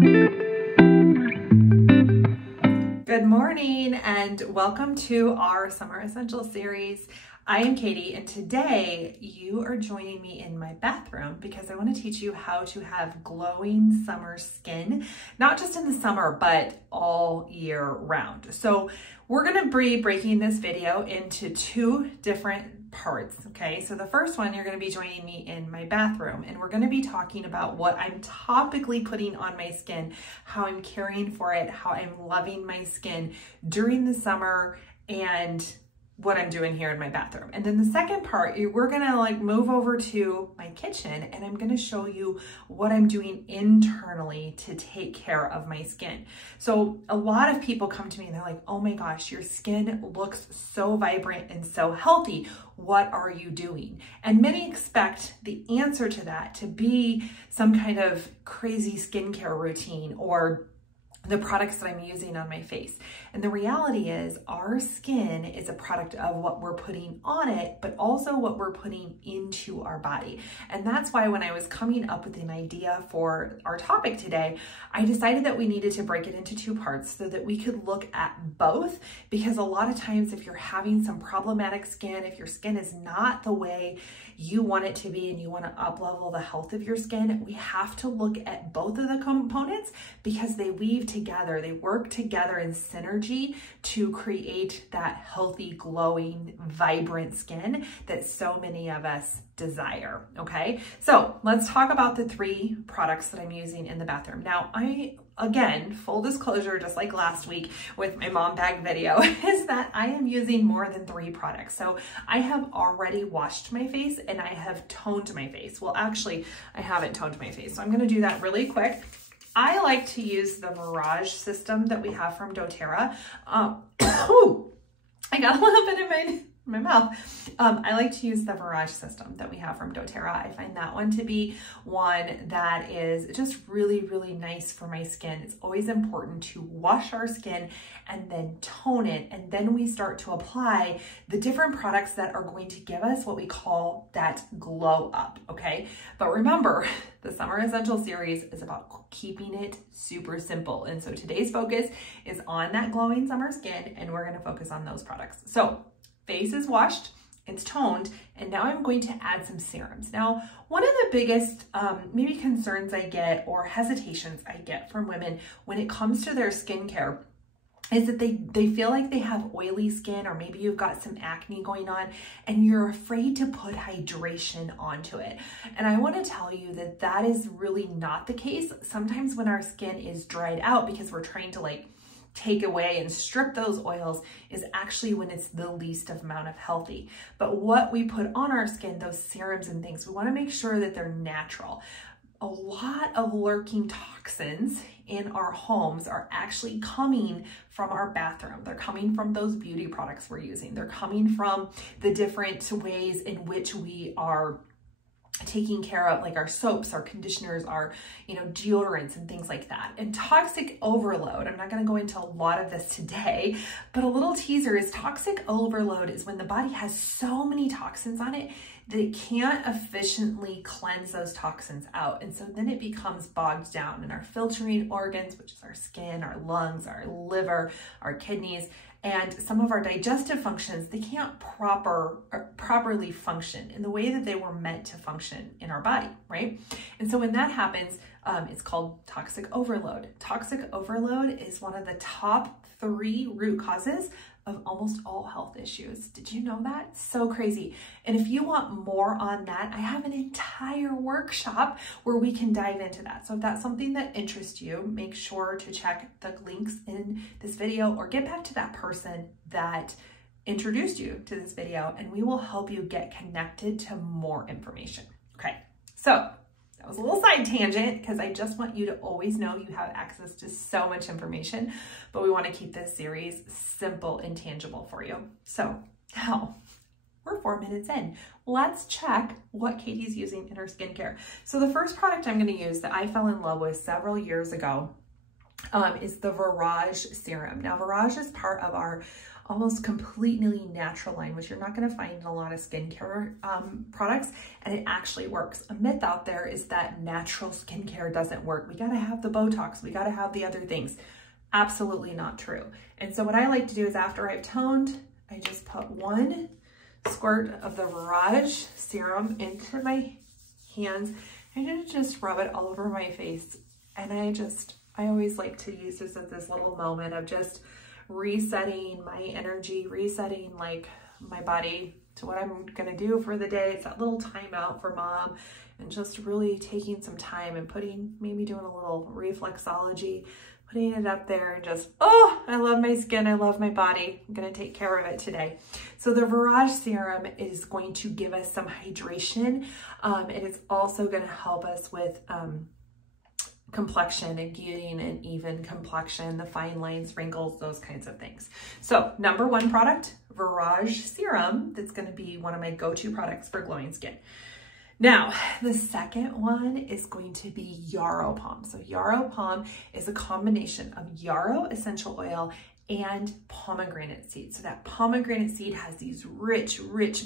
Good morning and welcome to our Summer Essential series. I am Katie and today you are joining me in my bathroom because I want to teach you how to have glowing summer skin, not just in the summer, but all year round. So we're going to be breaking this video into two different parts, okay? So the first one, you're going to be joining me in my bathroom and we're going to be talking about what I'm topically putting on my skin, how I'm caring for it, how I'm loving my skin during the summer, and what I'm doing here in my bathroom. And then the second part, we're gonna move over to my kitchen and I'm gonna show you what I'm doing internally to take care of my skin. So a lot of people come to me and they're like, oh my gosh, your skin looks so vibrant and so healthy. What are you doing? And many expect the answer to that to be some kind of crazy skincare routine or the products that I'm using on my face. And the reality is our skin is a product of what we're putting on it, but also what we're putting into our body. And that's why when I was coming up with an idea for our topic today, I decided that we needed to break it into two parts so that we could look at both, because a lot of times if you're having some problematic skin, if your skin is not the way you want it to be and you want to up-level the health of your skin, we have to look at both of the components because they weave together, they work together in synergy to create that healthy, glowing, vibrant skin that so many of us desire, okay? So let's talk about the three products that I'm using in the bathroom. Now, again, full disclosure, just like last week with my mom bag video, is that I am using more than 3 products. So I have already washed my face and I have toned my face. Well, actually, I haven't toned my face. So I'm gonna do that really quick. I like to use the Mirage system that we have from doTERRA. Oh, I got a little bit in my mouth. I like to use the Mirage system that we have from doTERRA. I find that one to be one that is just really, really nice for my skin. It's always important to wash our skin and then tone it. And then we start to apply the different products that are going to give us what we call that glow up, okay? But remember, the Summer Essential series is about keeping it super simple. And so today's focus is on that glowing summer skin, and we're gonna focus on those products. So face is washed, it's toned, and now I'm going to add some serums. Now, one of the biggest maybe concerns I get or hesitations I get from women when it comes to their skincare is that they feel like they have oily skin, or maybe you've got some acne going on and you're afraid to put hydration onto it. And I want to tell you that that is really not the case. Sometimes when our skin is dried out because we're trying to take away and strip those oils is actually when it's the least amount of healthy. But what we put on our skin, those serums and things, we want to make sure that they're natural. A lot of lurking toxins in our homes are actually coming from our bathroom. They're coming from those beauty products we're using. They're coming from the different ways in which we are taking care of, like our soaps, our conditioners, our deodorants and things like that. And toxic overload, I'm not going to go into a lot of this today, but a little teaser is toxic overload is when the body has so many toxins on it that it can't efficiently cleanse those toxins out. And so then it becomes bogged down in our filtering organs, which is our skin, our lungs, our liver, our kidneys, and some of our digestive functions. They can't properly function in the way that they were meant to function in our body, right? And so when that happens, it's called toxic overload. Toxic overload is one of the top 3 root causes of almost all health issues. Did you know that? So crazy. And if you want more on that, I have an entire workshop where we can dive into that. So if that's something that interests you, make sure to check the links in this video or get back to that person that introduced you to this video and we will help you get connected to more information. Okay, so that was a little side tangent because I just want you to always know you have access to so much information, but we want to keep this series simple and tangible for you. So now we're 4 minutes in. Let's check what Katie's using in her skincare. So the first product I'm going to use that I fell in love with several years ago is the Mirage serum. Now, Mirage is part of our almost completely natural line, which you're not going to find in a lot of skincare products, and it actually works. A myth out there is that natural skincare doesn't work. We got to have the Botox, we got to have the other things. Absolutely not true. And so what I like to do is after I've toned, I just put 1 squirt of the Virage serum into my hands and just rub it all over my face. And I always like to use this as this little moment of just resetting my energy, resetting like my body to what I'm gonna do for the day. It's that little timeout for mom, and just really taking some time and maybe doing a little reflexology, putting it up there and just, oh, I love my skin, I love my body. I'm gonna take care of it today. So the Virage serum is going to give us some hydration, and it's also gonna help us with complexion and getting an even complexion, the fine lines, wrinkles, those kinds of things. So number 1 product, Virage serum, that's gonna be one of my go-to products for glowing skin. Now, the second one is going to be Yarrow Pom. So Yarrow Pom is a combination of yarrow essential oil and pomegranate seed. So that pomegranate seed has these rich,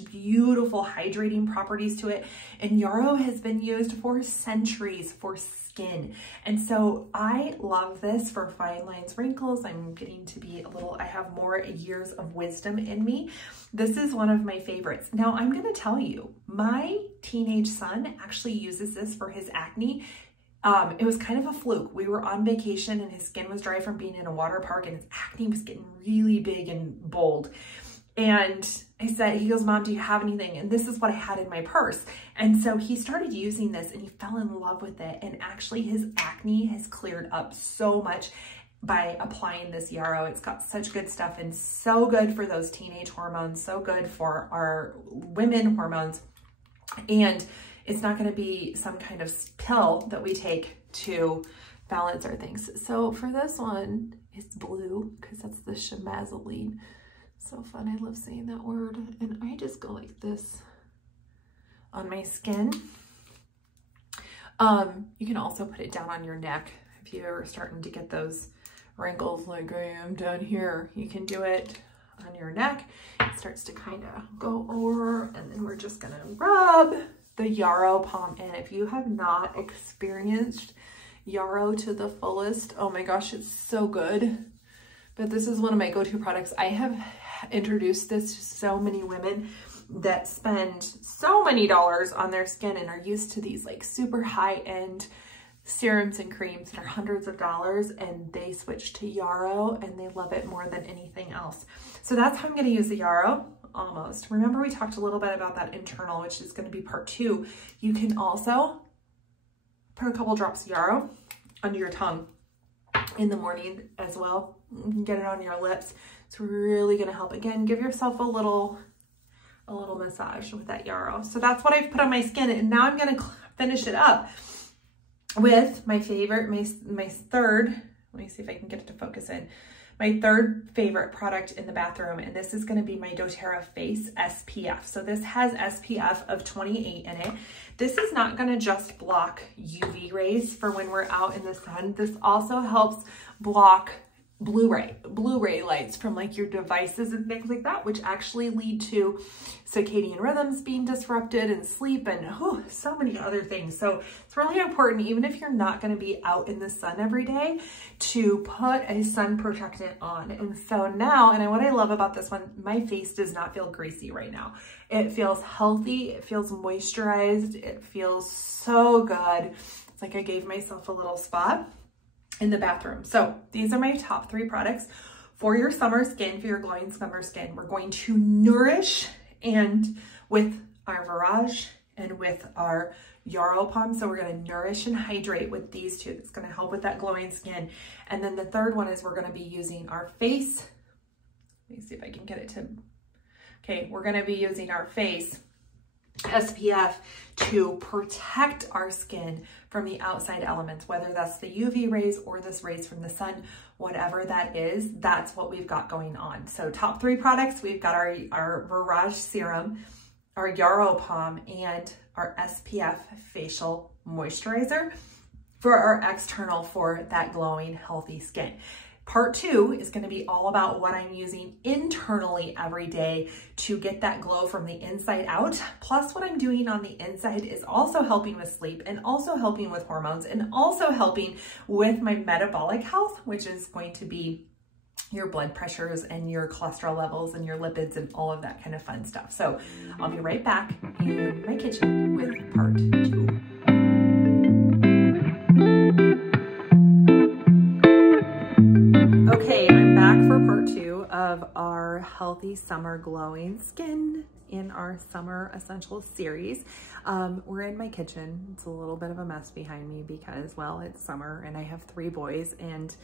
beautiful hydrating properties to it. And yarrow has been used for centuries for skin. And so I love this for fine lines, wrinkles. I'm getting to be I have more years of wisdom in me. This is one of my favorites. Now I'm gonna tell you, my teenage son actually uses this for his acne. It was kind of a fluke. We were on vacation and his skin was dry from being in a water park and his acne was getting really big and bold. And he goes, Mom, do you have anything? And this is what I had in my purse. And so he started using this and he fell in love with it. And actually his acne has cleared up so much by applying this yarrow. It's got such good stuff and so good for those teenage hormones, so good for our women hormones. And it's not going to be some kind of pill that we take to balance our things. So for this one, it's blue because that's the chemazoline. So fun. I love saying that word. And I just go like this on my skin. You can also put it down on your neck if you're starting to get those wrinkles like I am down here. You can do it on your neck. It starts to kind of go over, and then we're just going to rub the Yarrow Pom in. If you have not experienced yarrow to the fullest, oh my gosh, it's so good. But this is one of my go-to products. I have introduced this to so many women that spend so many dollars on their skin and are used to these like super high-end serums and creams that are hundreds of dollars, and they switch to yarrow and they love it more than anything else. So that's how I'm going to use the yarrow. Almost. Remember we talked a little bit about that internal, which is going to be part 2. You can also put a couple drops of yarrow under your tongue in the morning as well. You can get it on your lips. It's really going to help. Again, give yourself a little massage with that yarrow. So that's what I've put on my skin, and now I'm going to finish it up with my favorite, my third. Let me see if I can get it to focus in. My third favorite product in the bathroom, and this is going to be my doTERRA Face SPF. So this has SPF of 28 in it. This is not going to just block UV rays for when we're out in the sun. This also helps block blue ray lights from like your devices and things like that, which actually lead to circadian rhythms being disrupted and sleep and so many other things. So it's really important, even if you're not going to be out in the sun every day, to put a sun protectant on. And so now, and what I love about this one, my face does not feel greasy right now. It feels healthy. It feels moisturized. It feels so good. It's like I gave myself a little spot in the bathroom. So these are my top 3 products for your summer skin, for your glowing summer skin. We're going to nourish and with our Virage and with our Yarrow Pom. So we're going to nourish and hydrate with these 2. That's going to help with that glowing skin. And then the third one is we're going to be using our face. Let me see if I can get it to, okay, we're going to be using our face SPF to protect our skin from the outside elements, whether that's the UV rays or this rays from the sun, whatever that is, that's what we've got going on. So top 3 products, we've got our Virage serum, our Yarrow Pom, and our SPF facial moisturizer for our external for that glowing, healthy skin. Part 2 is going to be all about what I'm using internally every day to get that glow from the inside out. Plus what I'm doing on the inside is also helping with sleep and also helping with hormones and also helping with my metabolic health, which is going to be your blood pressures and your cholesterol levels and your lipids and all of that kind of fun stuff. So I'll be right back in my kitchen with part 2. Okay, I'm back for part 2 of our Healthy Summer Glowing Skin in our Summer Essentials series. We're in my kitchen. It's a little bit of a mess behind me because, well, it's summer and I have 3 boys and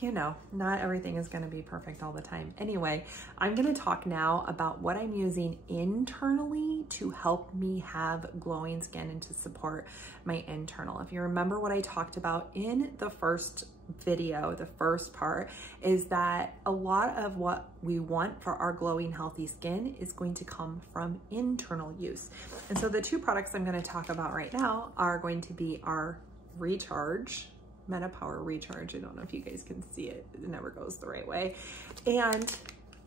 you know, not everything is going to be perfect all the time. Anyway, I'm going to talk now about what I'm using internally to help me have glowing skin and to support my internal. If you remember what I talked about in the first video, the first part is that a lot of what we want for our glowing healthy skin is going to come from internal use. And so the 2 products I'm going to talk about right now are going to be our Recharge, MetaPower Recharge. I don't know if you guys can see it. It never goes the right way. And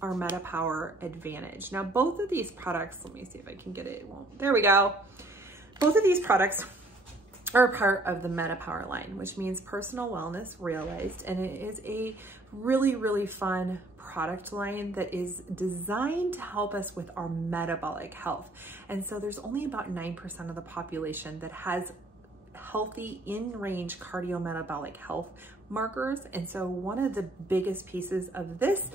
our MetaPower Advantage. Now, both of these products, let me see if I can get it. It won't. There we go. Both of these products are part of the MetaPower line, which means personal wellness realized. And it is a really, really fun product line that is designed to help us with our metabolic health. And so there's only about 9% of the population that has healthy in-range cardiometabolic health markers. And so one of the biggest pieces of this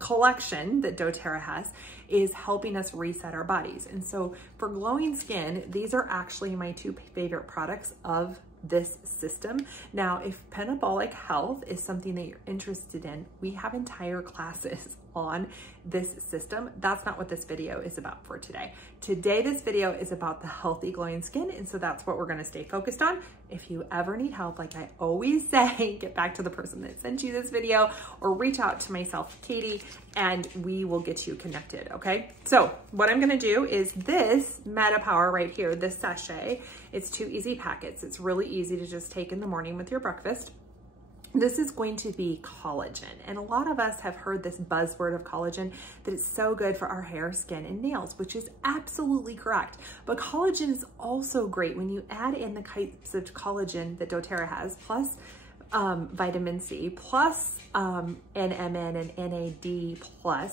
collection that doTERRA has is helping us reset our bodies. And so for glowing skin, these are actually my 2 favorite products of this system. Now, if metabolic health is something that you're interested in, we have entire classes on this system. That's not what this video is about for today. Today, this video is about the healthy glowing skin. And so that's what we're going to stay focused on. If you ever need help, like I always say, get back to the person that sent you this video or reach out to myself, Katie, and we will get you connected. Okay. So what I'm going to do is this MetaPower right here, this sachet, it's 2 easy packets. It's really easy to just take in the morning with your breakfast. This is going to be collagen. And a lot of us have heard this buzzword of collagen, that it's so good for our hair, skin, and nails, which is absolutely correct. But collagen is also great when you add in the types of collagen that doTERRA has, plus vitamin C, plus NMN and NAD+.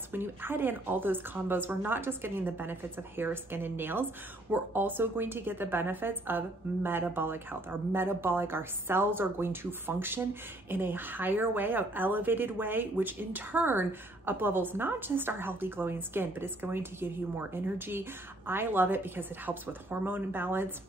When you add in all those combos, we're not just getting the benefits of hair, skin, and nails, we're also going to get the benefits of metabolic health. Our cells are going to function in a higher way, an elevated way, which in turn up-levels not just our healthy glowing skin, but it's going to give you more energy. I love it because it helps with hormone imbalance,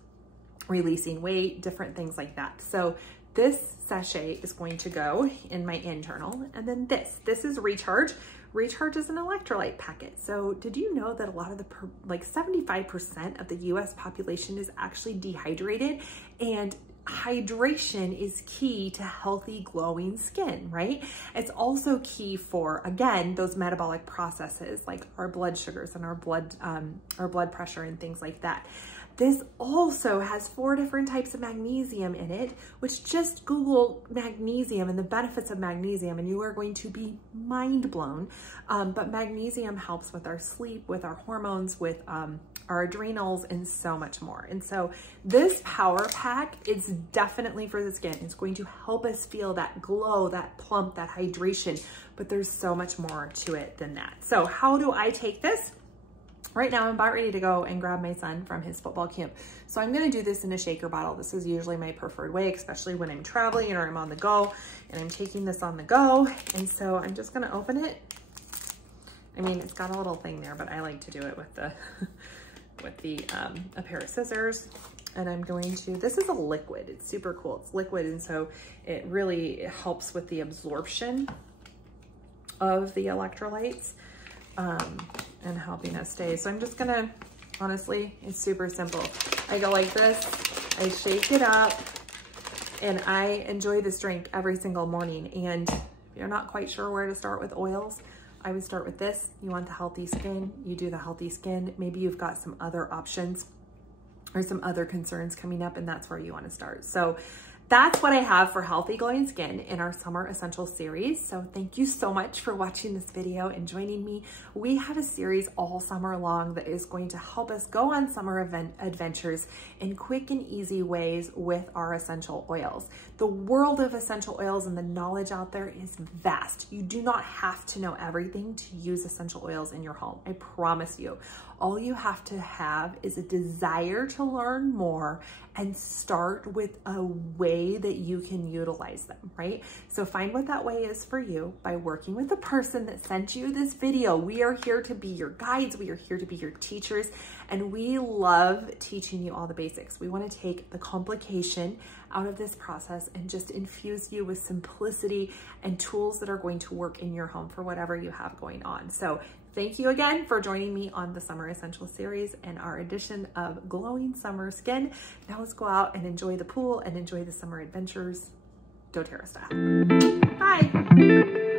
releasing weight, different things like that. So this sachet is going to go in my internal. And then this is Recharge. Recharge is an electrolyte packet. So did you know that a lot of the, like 75% of the US population is actually dehydrated, and hydration is key to healthy glowing skin, right? It's also key for, again, those metabolic processes like our blood sugars and our blood pressure and things like that. This also has 4 different types of magnesium in it, which just Google magnesium and the benefits of magnesium and you are going to be mind blown. But magnesium helps with our sleep, with our hormones, with our adrenals, and so much more. And so this power pack is definitely for the skin. It's going to help us feel that glow, that plump, that hydration, but there's so much more to it than that. So how do I take this? Right now, I'm about ready to go and grab my son from his football camp. So I'm gonna do this in a shaker bottle. This is usually my preferred way, especially when I'm traveling or I'm on the go and I'm taking this on the go. And so I'm just gonna open it. I mean, it's got a little thing there, but I like to do it with the, a pair of scissors. And I'm going to, this is a liquid. It's super cool. It's liquid. And so it really helps with the absorption of the electrolytes. And helping us stay. So I'm just gonna, honestly, it's super simple. I go like this, I shake it up, and I enjoy this drink every single morning. And if you're not quite sure where to start with oils, I would start with this. You want the healthy skin, you do the healthy skin. Maybe you've got some other options or some other concerns coming up, and that's where you want to start. So that's what I have for healthy glowing skin in our summer essential series. So thank you so much for watching this video and joining me. We have a series all summer long that is going to help us go on summer adventures in quick and easy ways with our essential oils. The world of essential oils and the knowledge out there is vast. You do not have to know everything to use essential oils in your home. I promise you. All you have to have is a desire to learn more and start with a way that you can utilize them, right? So find what that way is for you by working with the person that sent you this video. We are here to be your guides. We are here to be your teachers, and we love teaching you all the basics. We want to take the complication out of this process and just infuse you with simplicity and tools that are going to work in your home for whatever you have going on. So thank you again for joining me on the Summer Essential Series and our edition of Glowing Summer Skin. Now let's go out and enjoy the pool and enjoy the summer adventures, doTERRA style. Bye.